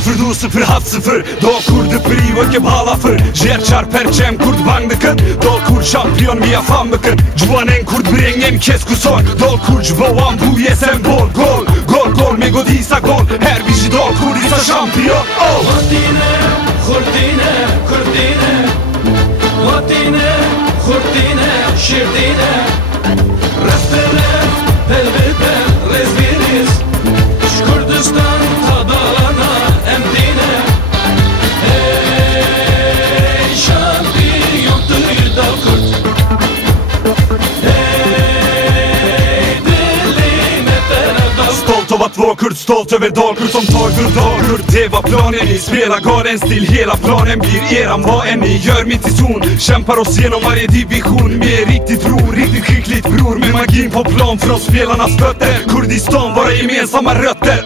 0 do 0 haft 0 Do kurdy pri och ke balla för Gjerçar perçem kurd bangdëkën Do kur champion via fambëkën Gjuanen kurd brengen kes kusor Do kur gjboan buje sembol Gol, gol, gol me godisa gol Her vizhi do kur isa champion Vatine, khurdine, kurdine Vatine, khurdine, shirdine Rastele, pelvete, rezviriz Shkurdistan, tadalana, emdine Ey, şampiyon tıyda kurt Ey, diline terada Stolt av att vara kurd, stolt över dalkurd som tar för dalkurd. Det var planen, ni spelar galen stil. Hela planen blir eran vad än ni gör mitt i zon. Kämpar oss genom varje division med riktigt bror, riktigt skickligt bror. Med magin på plan från spelarnas fötter. Kurdistan, våra gemensamma rötter.